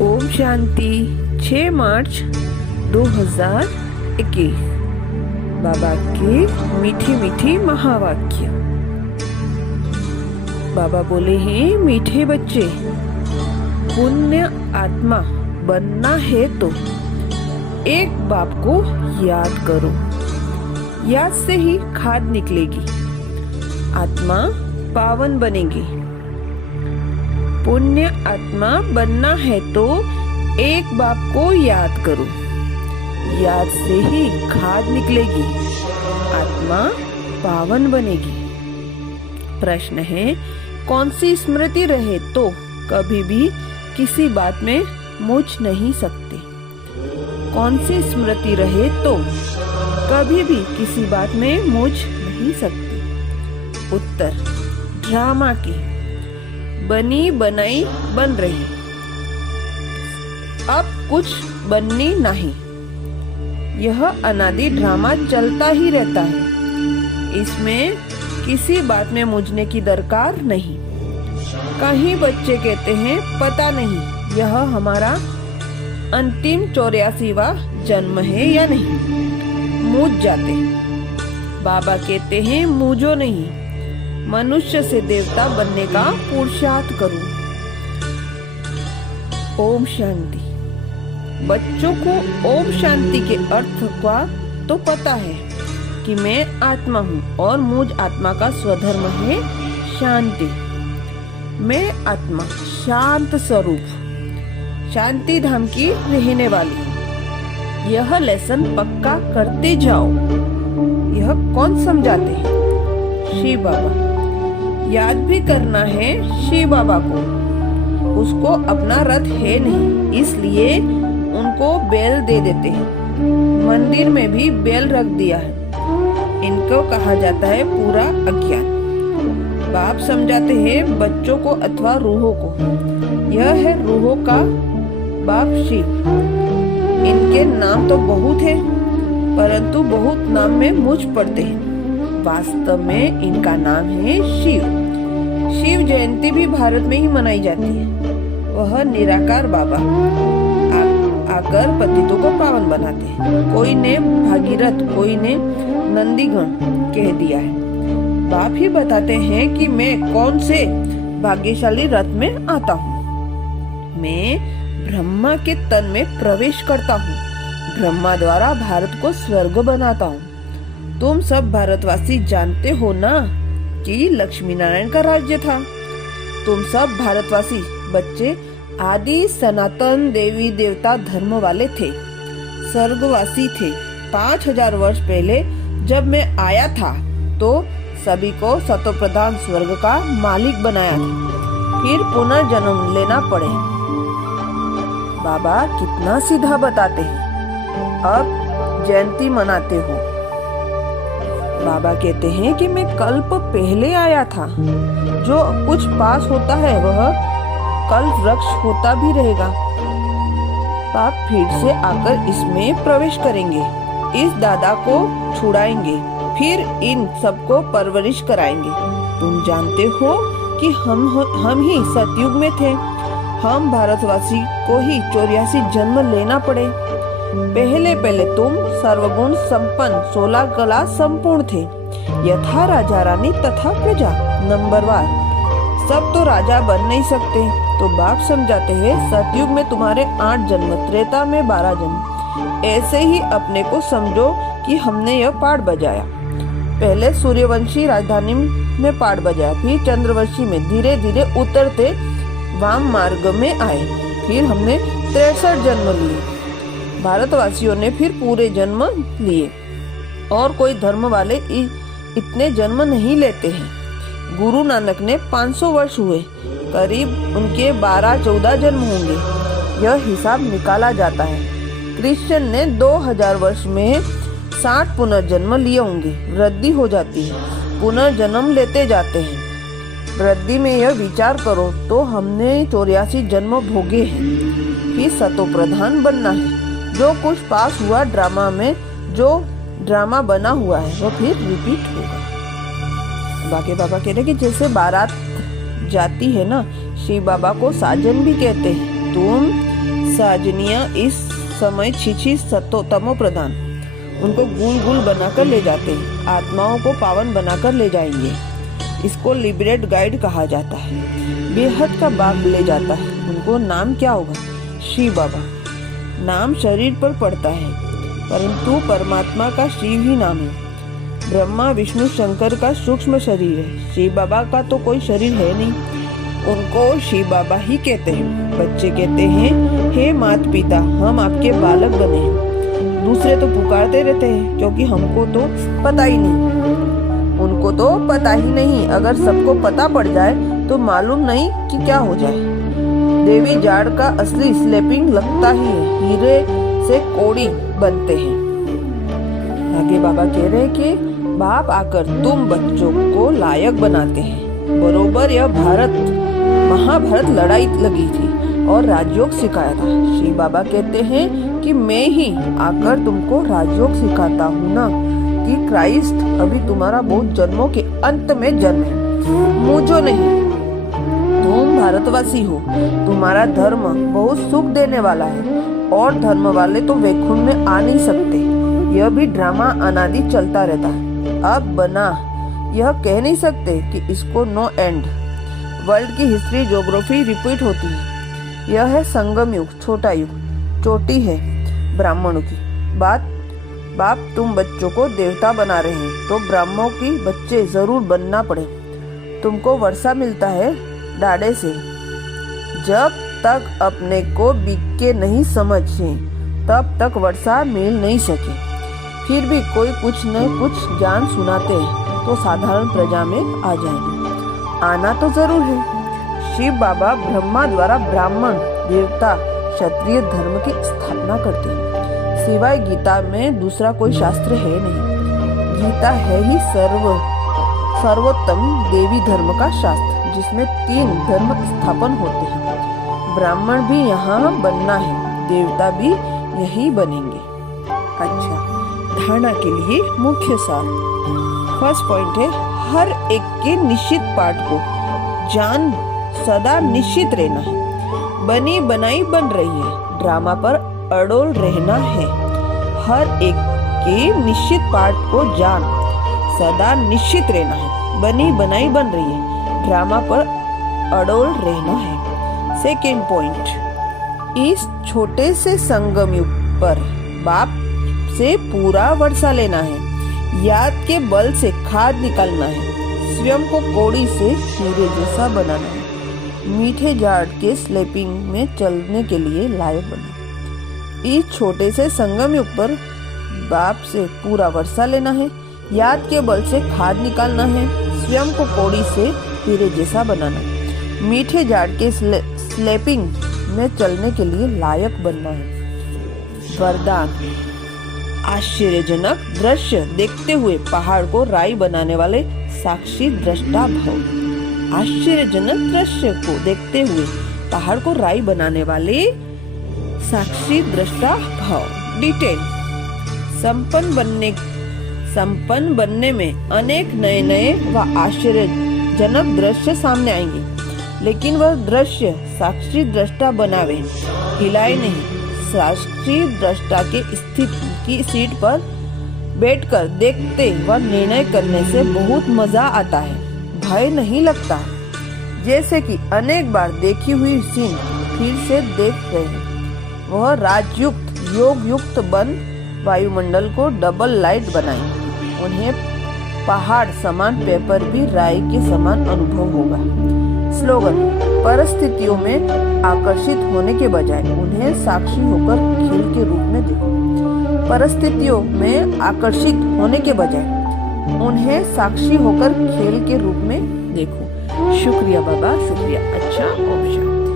ओम शांति 6 मार्च 2021। बाबा के मीठी मीठी महावाक्य। बाबा बोले हैं, मीठे बच्चे, पुण्य आत्मा बनना है तो एक बाप को याद करो। याद से ही खाद निकलेगी, आत्मा पावन बनेगी। पुण्य आत्मा बनना है तो एक बाप को याद करो। याद से ही खाद निकलेगी, आत्मा पावन बनेगी। प्रश्न है, कौन सी स्मृति रहे तो कभी भी किसी बात में मुझ नहीं सकते? कौन सी स्मृति रहे तो कभी भी किसी बात में मुझ नहीं सकते? उत्तर, ड्रामा की बनी बनाई बन रही, अब कुछ बननी नहीं। यह अनादि ड्रामा चलता ही रहता है, इसमें किसी बात में मुझने की दरकार नहीं। कहीं बच्चे कहते हैं, पता नहीं यह हमारा अंतिम 84वां जन्म है या नहीं, मूझ जाते। बाबा कहते हैं, मूझो नहीं, मनुष्य से देवता बनने का पुरुषार्थ करूं। ओम शांति। बच्चों को ओम शांति के अर्थ का तो पता है कि मैं आत्मा हूँ और मुझ आत्मा का स्वधर्म है शांति। मैं आत्मा शांत स्वरूप शांति धाम की रहने वाली हूँ। यह लेसन पक्का करते जाओ। यह कौन समझाते हैं? शिव बाबा। याद भी करना है शिव बाबा को। उसको अपना रथ है नहीं, इसलिए उनको बेल दे देते हैं। मंदिर में भी बेल रख दिया है। इनको कहा जाता है पूरा अज्ञान। बाप समझाते हैं बच्चों को अथवा रूहों को। यह है रूहों का बाप शिव। इनके नाम तो बहुत है, परंतु बहुत नाम में मुझ पड़ते हैं। वास्तव में इनका नाम है शिव। शिव जयंती भी भारत में ही मनाई जाती है। वह निराकार बाबा आकर पतितों को पावन बनाते हैं। कोई ने भागीरथ, कोई ने नंदीगण कह दिया है। बाप ही बताते हैं कि मैं कौन से भाग्यशाली रथ में आता हूँ। मैं ब्रह्मा के तन में प्रवेश करता हूँ। ब्रह्मा द्वारा भारत को स्वर्ग बनाता हूँ। तुम सब भारतवासी जानते हो ना कि लक्ष्मी नारायण का राज्य था। तुम सब भारतवासी बच्चे आदि सनातन देवी देवता धर्म वाले थे, स्वर्गवासी थे। 5000 वर्ष पहले जब मैं आया था तो सभी को सतोप्रधान स्वर्ग का मालिक बनाया था। फिर पुनर्जन्म लेना पड़े। बाबा कितना सीधा बताते हैं। अब जयंती मनाते हो। बाबा कहते हैं कि मैं कल्प पहले आया था। जो कुछ पास होता है वह कल वृक्ष होता भी रहेगा। आप फिर से आकर इसमें प्रवेश करेंगे, इस दादा को छुड़ाएंगे, फिर इन सबको परवरिश कराएंगे। तुम जानते हो कि हम ही सतयुग में थे। हम भारतवासी को ही 84 जन्म लेना पड़े। पहले तुम सर्वगुण संपन्न 16 कला संपूर्ण थे। यथा राजा रानी तथा प्रजा, नंबरवार। सब तो राजा बन नहीं सकते। तो बाप समझाते हैं, सतयुग में तुम्हारे 8 जन्म, त्रेता में 12 जन्म। ऐसे ही अपने को समझो कि हमने यह पाठ बजाया। पहले सूर्यवंशी राजधानी में पाठ बजाया, फिर चंद्रवंशी में धीरे धीरे उतरते वाम मार्ग में आए। फिर हमने 63 जन्म लिए। भारतवासियों ने फिर पूरे जन्म लिए और कोई धर्म वाले इतने जन्म नहीं लेते हैं। गुरु नानक ने 500 वर्ष हुए, करीब उनके 12-14 जन्म होंगे। यह हिसाब निकाला जाता है। क्रिश्चियन ने 2000 वर्ष में 60 पुनर्जन्म लिए होंगे। वृद्धि हो जाती है, पुनर्जन्म लेते जाते हैं। वृद्धि में यह विचार करो तो हमने 84 जन्म भोगे हैं। फिर सतो प्रधान बनना है। जो कुछ पास हुआ ड्रामा में, जो ड्रामा बना हुआ है वो फिर रिपीट होगा। बाकी बाबा कह रहे कि जैसे बारात जाती है ना, शिव बाबा को साजन भी कहते हैं। तुम साजनिया इस समय छिछी तमो प्रधान उनको गुल गुल बनाकर ले जाते हैं, आत्माओं को पावन बनाकर ले जाएंगे। इसको लिबरेट गाइड कहा जाता है। बेहद का बाग ले जाता है। उनको नाम क्या होगा? शिव बाबा। नाम शरीर पर पड़ता है, परंतु परमात्मा का शिव ही नाम है। ब्रह्मा विष्णु शंकर का सूक्ष्म शरीर है। शिव बाबा का तो कोई शरीर है नहीं, उनको शिव बाबा ही कहते हैं। बच्चे कहते हैं, हे माता पिता, हम आपके बालक बने हैं। दूसरे तो पुकारते रहते हैं, क्योंकि हमको तो पता ही नहीं, उनको तो पता ही नहीं। अगर सबको पता पड़ जाए तो मालूम नहीं कि क्या हो जाए। देवी जाड़ का असली स्लेपिंग लगता ही है, हीरे से कोड़ी बनते हैं। आगे बाबा कह रहे हैं कि बाप आकर तुम बच्चों को लायक बनाते हैं। बरोबर यह महाभारत लड़ाई लगी थी और राजयोग सिखाया था। श्री बाबा कहते हैं कि मैं ही आकर तुमको राजयोग सिखाता हूँ ना, कि क्राइस्ट अभी तुम्हारा बहुत जन्मों के अंत में जन्म है, मुझो नहीं। तुम भारतवासी हो, तुम्हारा धर्म बहुत सुख देने वाला है और धर्म वाले तो वैकुंठ में आ नहीं सकते। यह भी ड्रामा अनादि चलता रहता है। अब बना यह कह नहीं सकते कि इसको नो एंड। वर्ल्ड की हिस्ट्री ज्योग्राफी रिपीट होती है। यह है संगम युग, छोटा युग, चोटी है ब्राह्मणों की। बाप तुम बच्चों को देवता बना रहे हैं तो ब्राह्मणों की बच्चे जरूर बनना पड़े। तुमको वर्षा मिलता है डाढ़े से। जब तक अपने को बिक के नहीं समझे तब तक वर्षा मिल नहीं सके। फिर भी कोई कुछ न कुछ ज्ञान सुनाते हैं तो साधारण प्रजा में आ जाएंगे। आना तो जरूर है। शिव बाबा ब्रह्मा द्वारा ब्राह्मण देवता क्षत्रिय धर्म की स्थापना करते हैं। सिवाय गीता में दूसरा कोई शास्त्र है नहीं। गीता है ही सर्वोत्तम देवी धर्म का शास्त्र, जिसमें 3 धर्म स्थापन होते हैं। ब्राह्मण भी यहाँ बनना है, देवता भी यही बनेंगे। अच्छा, धारणा के लिए मुख्य सार। फर्स्ट पॉइंट है, हर एक के निश्चित पाठ को जान सदा निश्चित रहना है। बनी बनाई बन रही है, ड्रामा पर अड़ोल रहना है। हर एक के निश्चित पाठ को जान सदा निश्चित रहना है। बनी बनाई बन रही है, ड्रामा पर अड़ोल रहना है। सेकेंड पॉइंट, इस छोटे से संगम युग पर बाप से पूरा वर्षा लेना है। याद के बल से खाद निकालना है। स्वयं को कोड़ी से हीरे जैसा बनाना है। मीठे झाड़ के स्लेपिंग में चलने के लिए लायक बना। इस छोटे से संगम युग पर बाप से पूरा वर्षा लेना है। याद के बल से खाद निकालना है। स्वयं को कोड़ी से हीरे जैसा बनाना है। मीठे झाड़ के स्लेपिंग में चलने के लिए लायक बनना है। वरदान, आश्चर्यजनक दृश्य देखते हुए पहाड़ को राई बनाने वाले साक्षी दृष्टा भव। आश्चर्यजनक दृश्य को देखते हुए पहाड़ को राई बनाने वाले साक्षी दृष्टा भव। डिटेल, संपन्न बनने में अनेक नए नए व आश्चर्यजनक दृश्य सामने आएंगे, लेकिन वह दृश्य साक्षी दृष्टा बनावे, हिलाए नहीं। साक्षी दृष्टा के स्थित की सीट पर बैठकर देखते व निर्णय करने से बहुत मजा आता है। भय नहीं लगता, जैसे कि अनेक बार देखी हुई सीन फिर से देख रहे हैं। वह राजयुक्त योग युक्त बन वायुमंडल को डबल लाइट बनाए। उन्हें पहाड़ समान पेपर भी राय के समान अनुभव होगा। स्लोगन, परिस्थितियों में आकर्षित होने के बजाय उन्हें साक्षी होकर खेल के रूप में देखो। परिस्थितियों में आकर्षित होने के बजाय उन्हें साक्षी होकर खेल के रूप में देखो। शुक्रिया बाबा, शुक्रिया। अच्छा ऑप्शन।